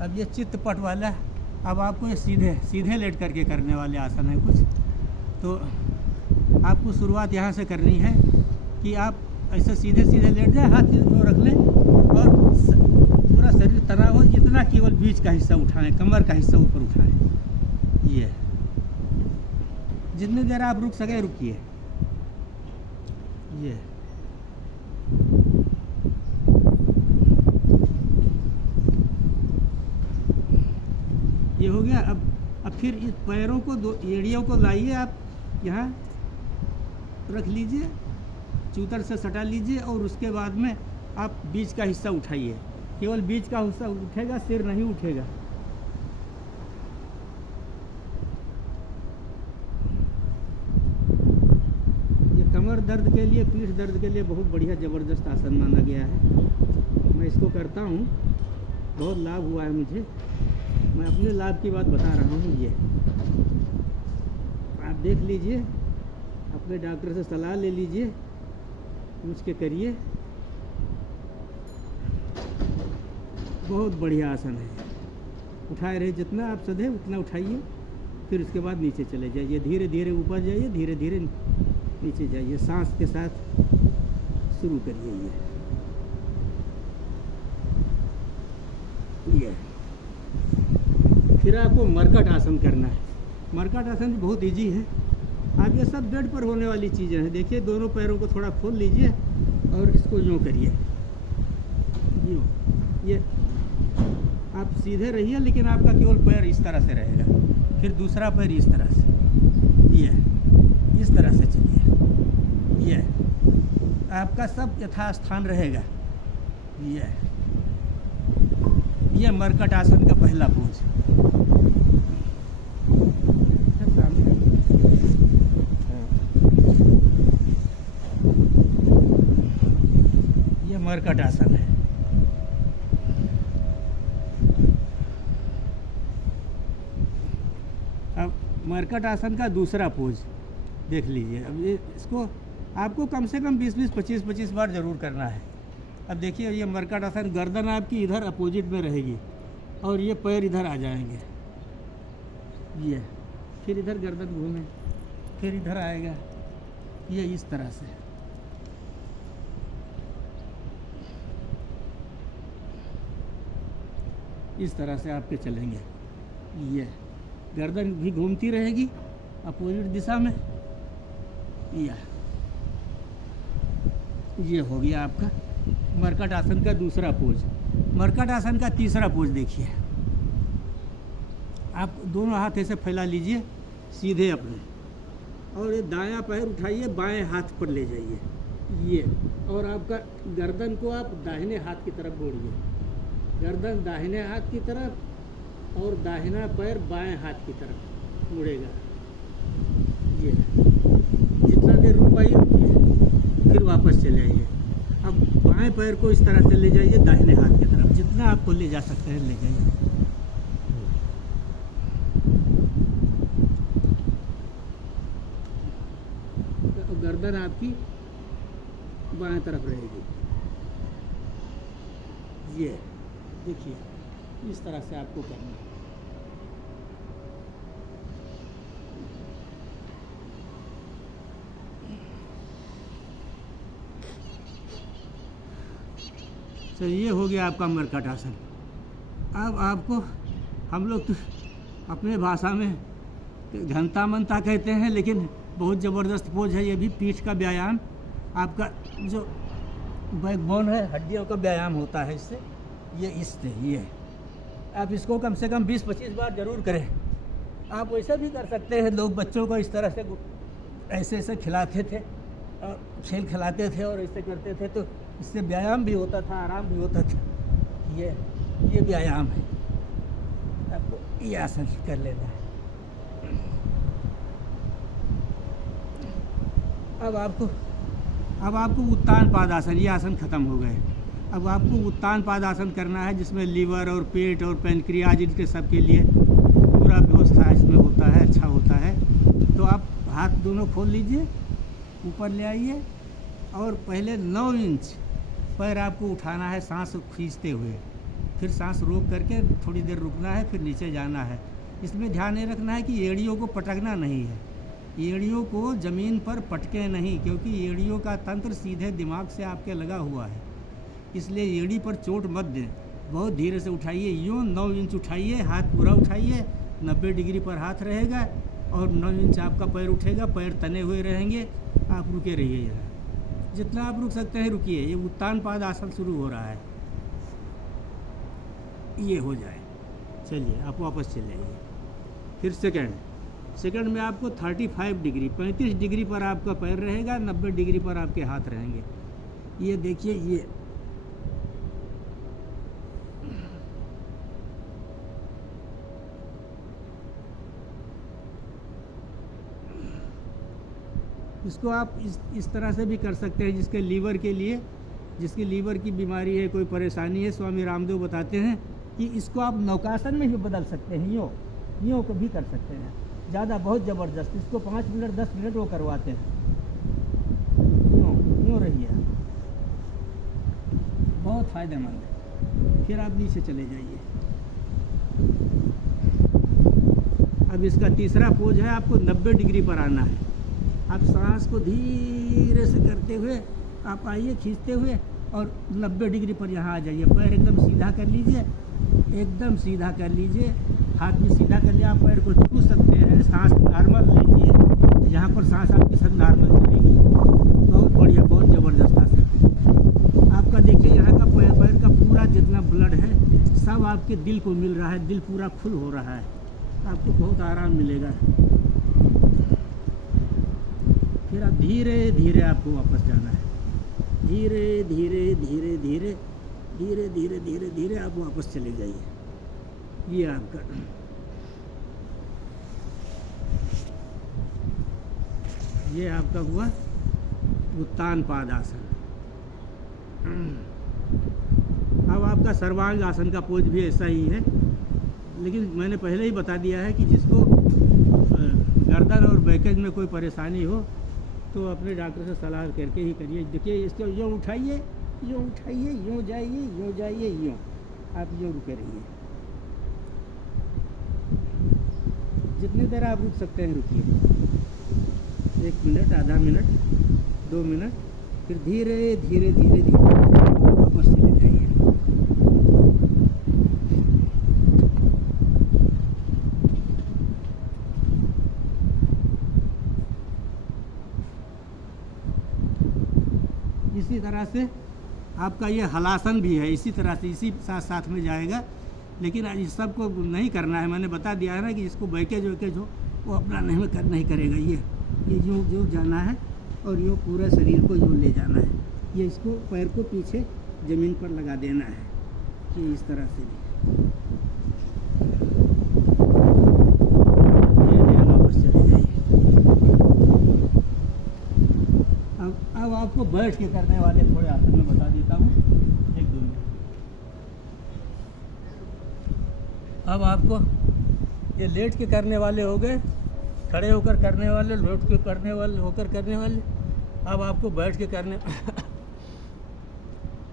अब ये चित्तपट वाला, अब आपको ये सीधे सीधे लेट करके करने वाले आसन है कुछ। तो आपको शुरुआत यहाँ से करनी है कि आप ऐसे सीधे सीधे लेट जाए, हाथ को रख लें और पूरा शरीर तना हो, जितना केवल बीच का हिस्सा उठाएं, कमर का हिस्सा ऊपर उठाएं। ये जितनी देर आप रुक सके रुकिए। ये हो गया। अब फिर इस पैरों को दो एड़ियों को लाइए, आप यहाँ रख लीजिए, चूतर से सटा लीजिए और उसके बाद में आप बीच का हिस्सा उठाइए। केवल बीच का हिस्सा उठेगा, सिर नहीं उठेगा। ये कमर दर्द के लिए, पीठ दर्द के लिए बहुत बढ़िया ज़बरदस्त आसन माना गया है। मैं इसको करता हूँ, बहुत लाभ हुआ है मुझे। मैं अपने लाभ की बात बता रहा हूँ। ये आप देख लीजिए, अपने डॉक्टर से सलाह ले लीजिए, पूछ के करिए। बहुत बढ़िया आसन है। उठाए रहे, जितना आप सधे उतना उठाइए, फिर उसके बाद नीचे चले जाइए। धीरे धीरे ऊपर जाइए, धीरे धीरे नीचे जाइए। सांस के साथ शुरू करिए। ये फिर आपको मरकट आसन करना है। मरकट आसन बहुत इजी है। आप ये सब बेड पर होने वाली चीज़ें हैं। देखिए, दोनों पैरों को थोड़ा खोल लीजिए और इसको यूँ करिए। यूँ, ये आप सीधे रहिए, लेकिन आपका केवल पैर इस तरह से रहेगा। फिर दूसरा पैर इस तरह से, ये इस तरह से चलिए। ये आपका सब यथास्थान रहेगा। ये मरकट आसन का पहला पोज। ये मरकट आसन है। अब मरकट आसन का दूसरा पोज देख लीजिए। अब ये इसको आपको कम से कम 20-20, 25-25 बार ज़रूर करना है। अब देखिए, ये मरकट आसन, गर्दन आपकी इधर अपोजिट में रहेगी और ये पैर इधर आ जाएंगे। ये फिर इधर गर्दन घूमे, फिर इधर आएगा। ये इस तरह से। इस तरह से आपके चलेंगे। ये गर्दन भी घूमती रहेगी अपोजिट दिशा में। ये हो गया आपका मरकट आसन का दूसरा पोज। मरकट आसन का तीसरा पोज देखिए। आप दोनों हाथ ऐसे फैला लीजिए सीधे अपने, और ये दायां पैर उठाइए, बाएं हाथ पर ले जाइए। ये, और आपका गर्दन को आप दाहिने हाथ की तरफ मोड़िए। गर्दन दाहिने हाथ की तरफ और दाहिना पैर बाएं हाथ की तरफ मुड़ेगा। ये जितना देर रुक पाइए रुकिए, फिर वापस चले आइए। अब बाएं पैर को इस तरह से ले जाइए दाहिने हाथ की तरफ, जितना आपको ले जा सकते हैं ले जाइए। तो गर्दन आपकी बाएं तरफ रहेगी। ये देखिए, इस तरह से आपको करना है। तो ये हो गया आपका मरकट आसन। अब आपको हम लोग तो अपने भाषा में घंटा मंता कहते हैं, लेकिन बहुत ज़बरदस्त पोज है। ये भी पीठ का व्यायाम, आपका जो बैकबोन है, हड्डियों का व्यायाम होता है इससे। ये आप इसको कम से कम 20-25 बार ज़रूर करें। आप वैसे भी कर सकते हैं। लोग बच्चों को इस तरह से ऐसे ऐसे खिलाते थे और खेल खिलाते थे और ऐसे करते थे, तो इससे व्यायाम भी होता था, आराम भी होता था। ये व्यायाम है। आपको ये आसन कर लेना है। अब आपको उत्तान पादासन, ये आसन खत्म हो गए। अब आपको उत्तान पादासन करना है, जिसमें लीवर और पेट और पैनक्रियाज, इनके सब के लिए पूरा व्यवस्था इसमें होता है, अच्छा होता है। तो आप हाथ दोनों खोल लीजिए, ऊपर ले आइए और पहले 9 इंच पैर आपको उठाना है सांस खींचते हुए, फिर सांस रोक करके थोड़ी देर रुकना है, फिर नीचे जाना है। इसमें ध्यान ये रखना है कि एड़ियों को पटकना नहीं है, एड़ियों को ज़मीन पर पटके नहीं, क्योंकि एड़ियों का तंत्र सीधे दिमाग से आपके लगा हुआ है, इसलिए एड़ी पर चोट मत दें। बहुत धीरे से उठाइए, यूँ 9 इंच उठाइए, हाथ पूरा उठाइए, 90 डिग्री पर हाथ रहेगा और 9 इंच आपका पैर उठेगा, पैर तने हुए रहेंगे। आप रुके रहिए यहाँ, जितना आप रुक सकते हैं रुकिए। ये उत्तान पाद आसन शुरू हो रहा है, ये हो जाए। चलिए आप वापस चले जाइए। फिर सेकंड में आपको 35 डिग्री 35 डिग्री पर आपका पैर रहेगा, 90 डिग्री पर आपके हाथ रहेंगे। ये देखिए, ये इसको आप इस तरह से भी कर सकते हैं, जिसके लीवर के लिए, जिसकी लीवर की बीमारी है, कोई परेशानी है, स्वामी रामदेव बताते हैं कि इसको आप नौकासन में भी बदल सकते हैं, यूँ को भी कर सकते हैं। ज़्यादा बहुत ज़बरदस्त, इसको 5 मिनट 10 मिनट वो करवाते हैं, यूँ रहिए, बहुत फ़ायदेमंद है। फिर आप नीचे चले जाइए। अब इसका तीसरा पोज है, आपको 90 डिग्री पर आना है। आप सांस को धीरे से करते हुए आप आइए, खींचते हुए, और 90 डिग्री पर यहाँ आ जाइए। पैर एकदम सीधा कर लीजिए, एकदम सीधा कर लीजिए, हाथ भी सीधा कर लिया। आप पैर को छू सकते हैं, सांस नॉर्मल लीजिए, यहाँ पर सांस आपकी सब नॉर्मल चलेगी। बहुत बढ़िया, बहुत ज़बरदस्त आसन। आपका देखिए यहाँ का पैर का पूरा जितना ब्लड है सब आपके दिल को मिल रहा है, दिल पूरा फुल हो रहा है, आपको बहुत आराम मिलेगा। फिर आप धीरे धीरे आपको वापस जाना है, धीरे धीरे धीरे धीरे धीरे धीरे धीरे धीरे आप वापस चले जाइए। ये आपका ये आपका हुआ उत्तान पाद आसन। अब आपका सर्वांग आसन का पोज भी ऐसा ही है, लेकिन मैंने पहले ही बता दिया है कि जिसको गर्दन और बैकेज में कोई परेशानी हो तो अपने डॉक्टर से सलाह करके ही करिए। देखिए, इसको यूँ उठाइए, यूँ उठाइए, यूँ जाइए, यूँ जाइए, यूँ आप यूँ रुके रहिए। जितनी देर आप रुक सकते हैं रुकिए, 1 मिनट, आधा मिनट, 2 मिनट, फिर धीरे धीरे धीरे धीरे वापस चले जाइए। इसी तरह से आपका ये हलासन भी है, इसी तरह से इसी साथ में जाएगा, लेकिन इस सब को नहीं करना है। मैंने बता दिया है ना कि इसको बैकेज वैकेज हो वो अपना नहीं करेगा। ये यूँ जाना है और यूँ पूरा शरीर को यूँ ले जाना है। ये इसको पैर को पीछे ज़मीन पर लगा देना है, ये इस तरह से भी। वापस चले जाइए। अब आपको बैठ के करने वाले थोड़े आसन में बता देता हूँ, 1-2 मिनट। अब आपको ये लेट के करने वाले हो गए, खड़े होकर करने वाले, लेट के करने वाले, होकर करने वाले। अब आपको बैठ के करने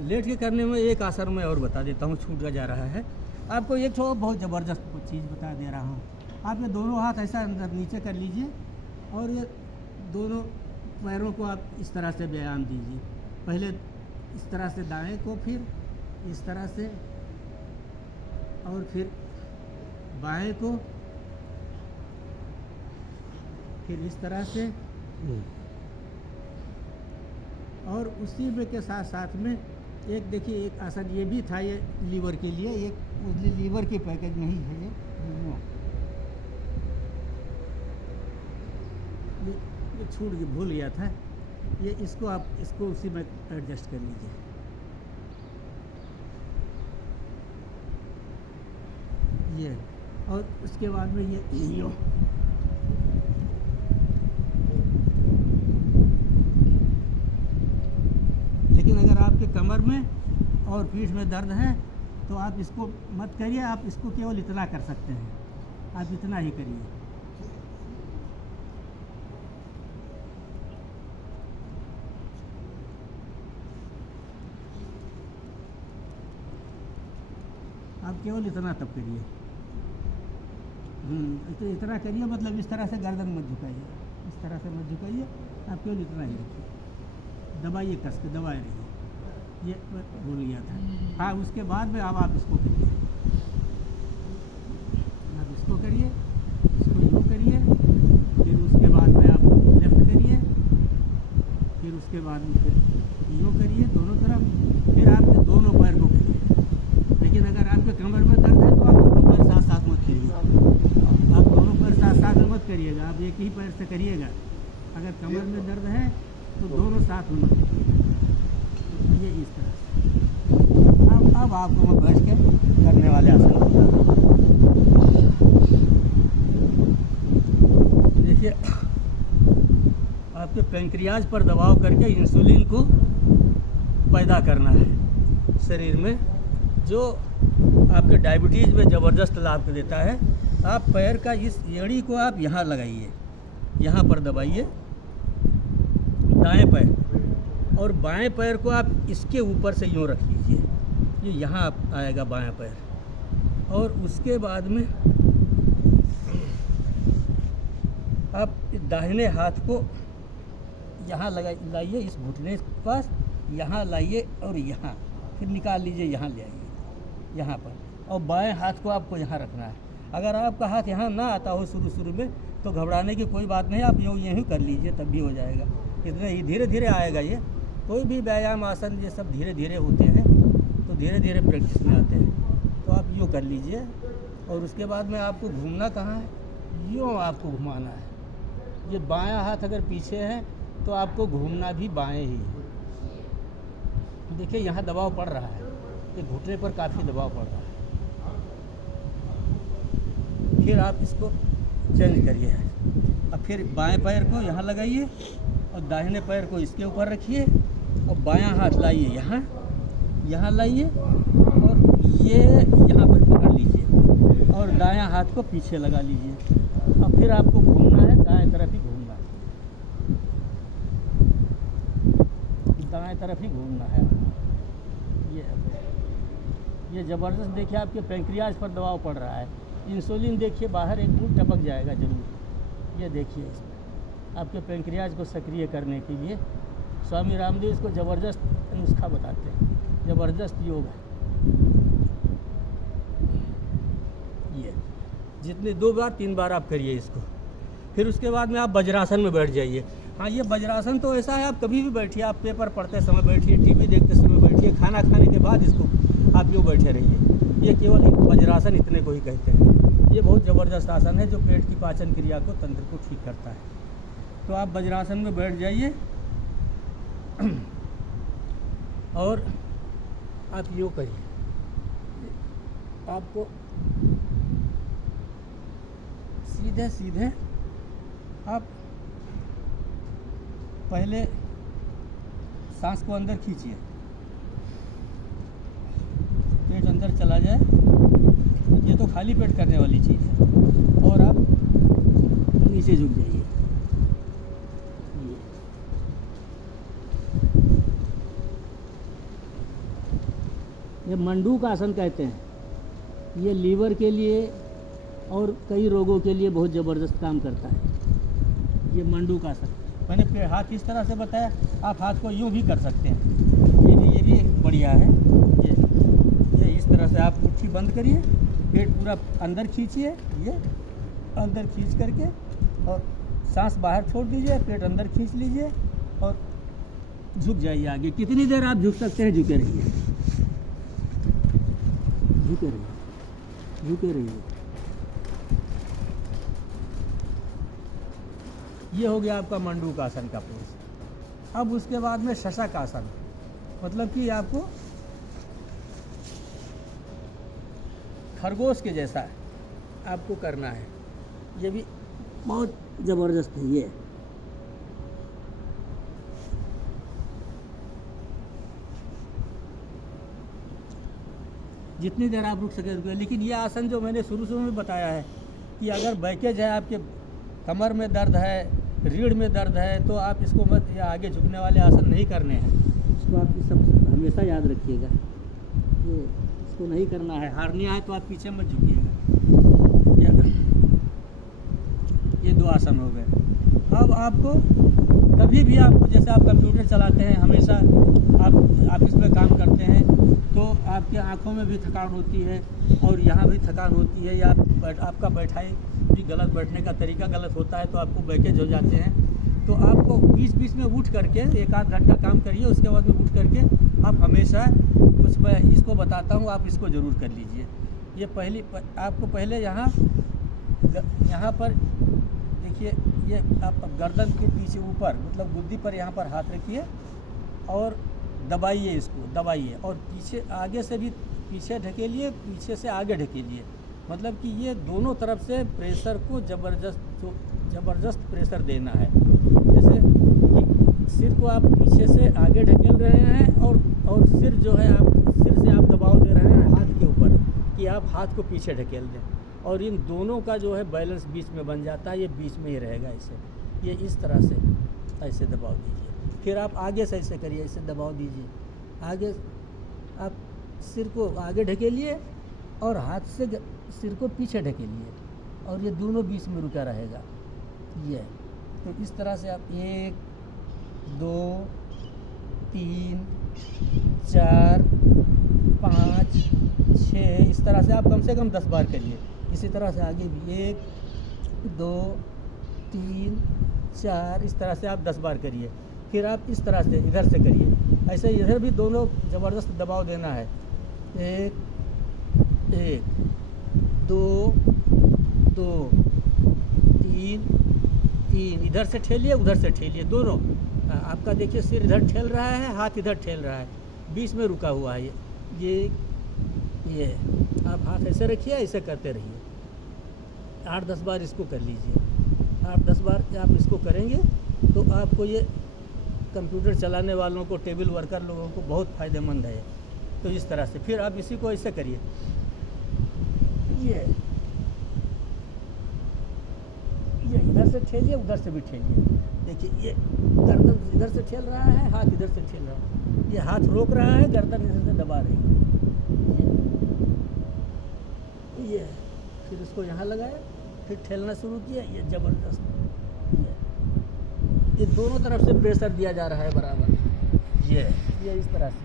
लेट के करने में एक आसन मैं और बता देता हूँ, छूट जा रहा है। आपको एक तो बहुत ज़बरदस्त चीज़ बता दे रहा हूँ। आप ये दोनों हाथ ऐसा अंदर नीचे कर लीजिए और ये दोनों पैरों को आप इस तरह से व्यायाम दीजिए। पहले इस तरह से दाएं को, फिर इस तरह से, और फिर बाएं को, फिर इस तरह से, और उसी में के साथ साथ में एक देखिए एक आसन ये भी था, ये लीवर के लिए, एक लीवर के पैकेज में ही है ये छूट भूल गया था। ये इसको आप इसको उसी में एडजस्ट कर लीजिए। ये, और उसके बाद में ये लेकिन अगर आपके कमर में और पीठ में दर्द है तो आप इसको मत करिए, आप इसको केवल इतना कर सकते हैं, आप इतना ही करिए। आप केवल इतना तब करिए। तो इतना करिए, मतलब इस तरह से गर्दन मत झुकाइए, इस तरह से मत झुकाइए, आप केवल इतना ही रखिए, दबाइए, कस के दबाए रहिए। ये भूल गया था। हाँ, उसके बाद में अब आप इसको करिए, आप इसको करिए, इसको यूँ करिए, फिर उसके बाद में आप लेफ्ट करिए, फिर उसके बाद में फिर यूँ करिए दोनों तरफ, फिर आपके दोनों पैर को करिए। लेकिन अगर आपके कमर में दर्द है तो आप दोनों पैर साथ साथ मत करिए, आप दोनों पैर साथ साथ में मत करिएगा, आप एक ही पैर से करिएगा। अगर कमर में दर्द है तो दोनों साथ में मत करिएगा। ये इस तरह से। अब आपको मैं बैठ के करने वाले आसन देखिए, आपके पैंक्रियाज पर दबाव करके इंसुलिन को पैदा करना है शरीर में, जो आपके डायबिटीज़ में ज़बरदस्त लाभ देता है। आप पैर का इस एड़ी को आप यहाँ लगाइए, यहाँ पर दबाइए दाएं पैर, और बाएं पैर को आप इसके ऊपर से यूँ रख लीजिए, ये यहाँ आएगा बायां पैर। और उसके बाद में आप दाहिने हाथ को यहाँ लाइए, इस घुटने के पास यहाँ लाइए और यहाँ फिर निकाल लीजिए, यहाँ ले आइए यहाँ पर, और बाएं हाथ को आपको यहाँ रखना है। अगर आपका हाथ यहाँ ना आता हो शुरू में तो घबराने की कोई बात नहीं, आप यूँ कर लीजिए तब भी हो जाएगा। इतने ही धीरे धीरे आएगा। ये कोई भी व्यायाम आसन ये सब धीरे धीरे होते हैं, तो धीरे धीरे प्रैक्टिस में आते हैं। तो आप यूँ कर लीजिए, और उसके बाद में आपको घूमना कहाँ है, यूँ आपको घुमाना है। ये बायां हाथ अगर पीछे है तो आपको घूमना भी बाएं ही है। देखिए यहाँ दबाव पड़ रहा है, ये घुटने पर काफ़ी दबाव पड़ रहा है। फिर आप इसको चेंज करिए। अब फिर बाएं पैर को यहाँ लगाइए और दाहिने पैर को इसके ऊपर रखिए, और बायां हाथ लाइए यहाँ लाइए, और ये यहाँ पर पकड़ लीजिए, और दायां हाथ को पीछे लगा लीजिए। अब फिर आपको घूमना है, दाएं तरफ ही घूमना है, दाएं तरफ ही घूमना है। ये ज़बरदस्त देखिए आपके पैंक्रियाज पर दबाव पड़ रहा है। इंसुलिन देखिए बाहर एक मुंह टपक जाएगा जरूर। ये देखिए इसमें आपके पैंक्रियाज को सक्रिय करने के लिए स्वामी रामदेव इसको ज़बरदस्त नुस्खा बताते हैं, ज़बरदस्त योग है ये। जितने 2 बार 3 बार आप करिए इसको। फिर उसके बाद में आप वज्रासन में बैठ जाइए। हाँ, ये वज्रासन तो ऐसा है, आप कभी भी बैठिए, आप पेपर पढ़ते समय बैठिए, टीवी देखते समय बैठिए, खाना खाने के बाद इसको आप यूँ बैठे रहिए। ये केवल वज्रासन इतने को ही कहते हैं। ये बहुत ज़बरदस्त आसन है जो पेट की पाचन क्रिया को, तंत्र को ठीक करता है। तो आप वज्रासन में बैठ जाइए और आप यूँ करिए। आपको सीधे सीधे आप पहले सांस को अंदर खींचिए, पेट अंदर चला जाए। ये तो खाली पेट करने वाली चीज़ है। और आप नीचे झुक जाइए। ये मंडूक आसन कहते हैं। ये लीवर के लिए और कई रोगों के लिए बहुत ज़बरदस्त काम करता है। ये मंडूक आसन मैंने हाथ इस तरह से बताया, आप हाथ को यूँ भी कर सकते हैं। ये भी बढ़िया है। ये इस तरह से आप मुट्ठी बंद करिए, पेट पूरा अंदर खींचिए, ये अंदर खींच करके, और सांस बाहर छोड़ दीजिए, पेट अंदर खींच लीजिए और झुक जाइए आगे। कितनी देर आप झुक सकते हैं, झुके रहिए, झुके रहिए, झुके रहिए। ये हो गया आपका मंडूक आसन का पोज। अब उसके बाद में शशक आसन, मतलब कि आपको खरगोश के जैसा आपको करना है। ये भी बहुत ज़बरदस्त है। ये जितनी देर आप रुक सके रुके। लेकिन ये आसन जो मैंने शुरू में बताया है कि अगर बैकेज है, आपके कमर में दर्द है, रीढ़ में दर्द है, तो आप इसको मत, या आगे झुकने वाले आसन नहीं करने हैं। इसको आप सब हमेशा याद रखिएगा। ये आपको नहीं करना है, हारनी आए तो आप पीछे मत झुकिएगा। ये 2 आसन हो गए। अब आपको कभी भी आपको, जैसे आप कंप्यूटर चलाते हैं, हमेशा आप ऑफिस में काम करते हैं, तो आपके आँखों में भी थकान होती है और यहाँ भी थकान होती है, या आपका बैठाई भी गलत, बैठने का तरीका गलत होता है तो आपको बैकेज हो जाते हैं। तो आपको बीच बीच में उठ करके 1-8 घंटा काम करिए, उसके बाद में उठ करके आप हमेशा कुछ, मैं इसको बताता हूँ, आप इसको ज़रूर कर लीजिए। ये आपको पहले यहाँ पर देखिए, ये आप गर्दन के पीछे ऊपर, मतलब गुद्दी पर यहाँ पर हाथ रखिए और दबाइए, इसको दबाइए, और पीछे आगे से भी पीछे ढकेलिए, पीछे से आगे ढकेलिए, मतलब कि ये दोनों तरफ से प्रेशर को ज़बरदस्त प्रेशर देना है। जैसे कि सिर को आप पीछे से आगे ढकेल रहे हैं और सिर जो है, आप सिर से आप दबाव दे रहे हैं हाथ के ऊपर कि आप हाथ को पीछे ढकेल दें, और इन दोनों का जो है बैलेंस बीच में बन जाता है, ये बीच में ही रहेगा। ये इस तरह से ऐसे दबाव दीजिए, फिर आप आगे से ऐसे करिए, ऐसे दबाव दीजिए, आगे आप सिर को आगे ढकेलिए और हाथ से सिर को पीछे ढकेलिए, और ये दोनों बीच में रुका रहेगा। ये तो इस तरह से आप 1 2 3 4 5 6 इस तरह से आप कम से कम 10 बार करिए। इसी तरह से आगे भी 1 2 3 4 इस तरह से आप 10 बार करिए। फिर आप इस तरह से इधर से करिए, ऐसे इधर भी दोनों ज़बरदस्त दबाव देना है। 1 1 2 2 3 3 इधर से ठेलिए, उधर से ठेलिए, दोनों। आपका देखिए सिर इधर ठेल रहा है, हाथ इधर ठेल रहा है, बीच में रुका हुआ है ये आप हाथ ऐसे रखिए, ऐसे करते रहिए। 8-10 बार इसको कर लीजिए। 8-10 बार आप इसको करेंगे तो आपको ये कंप्यूटर चलाने वालों को, टेबल वर्कर लोगों को बहुत फ़ायदेमंद है। तो इस तरह से फिर आप इसी को ऐसे करिए, ये इधर से ठेलिए, उधर से भी ठेलिए। देखिए ये गर्दन इधर से ठेल रहा है, हाथ इधर से ठेल रहा है, ये हाथ रोक रहा है, गर्दन इधर से दबा रही है। ये फिर इसको यहाँ लगाया, फिर ठेलना शुरू किया, ये ज़बरदस्त, ये दोनों तरफ से प्रेशर दिया जा रहा है बराबर। ये इस तरह से,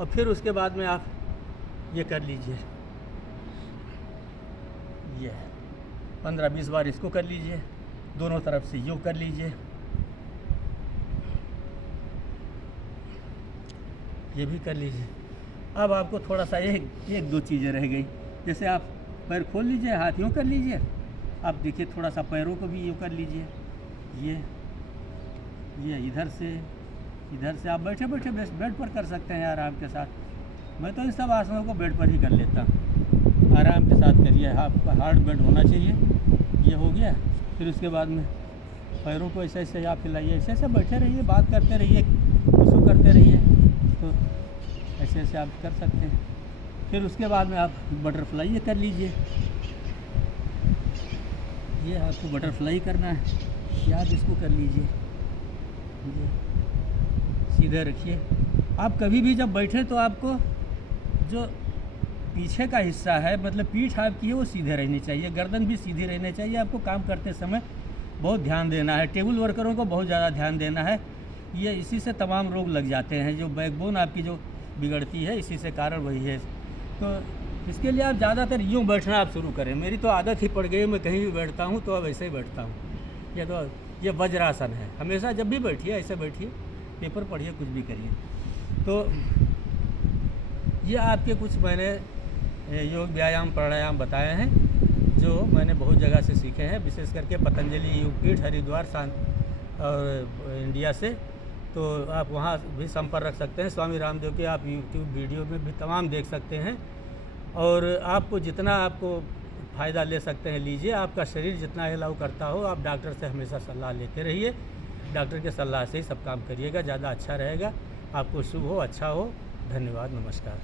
और फिर उसके बाद में आप ये कर लीजिए, ये 15-20 बार इसको कर लीजिए, दोनों तरफ से यूँ कर लीजिए। ये भी कर लीजिए। अब आपको थोड़ा सा एक दो चीज़ें रह गई, जैसे आप पैर खोल लीजिए, हाथ यूँ कर लीजिए। आप देखिए थोड़ा सा पैरों को भी यूँ कर लीजिए। ये इधर से आप बैठे बैठे बेड पर कर सकते हैं आराम के साथ। मैं तो इन सब आसनों को बेड पर ही कर लेता हूँ। आराम के साथ करिए, आपका हार्ड बेड होना चाहिए। ये हो गया। फिर उसके बाद में पैरों को ऐसे ऐसे आप हिलाइए, ऐसे ऐसे बैठे रहिए, बात करते रहिए, वसूल करते रहिए, तो ऐसे ऐसे आप कर सकते हैं। फिर उसके बाद में आप बटरफ्लाई ये कर लीजिए। ये आपको बटरफ्लाई करना है, ये आप इसको कर लीजिए। सीधे रखिए। आप कभी भी जब बैठे तो आपको जो पीछे का हिस्सा है, मतलब पीठ आपकी है, वो सीधे रहनी चाहिए, गर्दन भी सीधी रहनी चाहिए। आपको काम करते समय बहुत ध्यान देना है। टेबल वर्करों को बहुत ज़्यादा ध्यान देना है। ये इसी से तमाम रोग लग जाते हैं, जो बैकबोन आपकी जो बिगड़ती है, इसी से कारण वही है। तो इसके लिए आप ज़्यादातर यूँ बैठना आप शुरू करें। मेरी तो आदत ही पड़ गई, मैं कहीं भी बैठता हूँ तो अब ऐसे ही बैठता हूँ। ये वज्रासन है, हमेशा जब भी बैठिए ऐसे बैठिए, पेपर पढ़िए, कुछ भी करिए। तो ये आपके कुछ मैंने योग व्यायाम प्राणायाम बताए हैं, जो मैंने बहुत जगह से सीखे हैं, विशेष करके पतंजलि योगपीठ हरिद्वार और इंडिया से। तो आप वहाँ भी संपर्क रख सकते हैं। स्वामी रामदेव के आप यूट्यूब वीडियो में भी तमाम देख सकते हैं, और आपको जितना आपको फ़ायदा ले सकते हैं लीजिए। आपका शरीर जितना अलाउ करता हो, आप डॉक्टर से हमेशा सलाह लेते रहिए। डॉक्टर के सलाह से ही सब काम करिएगा, ज़्यादा अच्छा रहेगा। आपको शुभ हो, अच्छा हो। धन्यवाद, नमस्कार।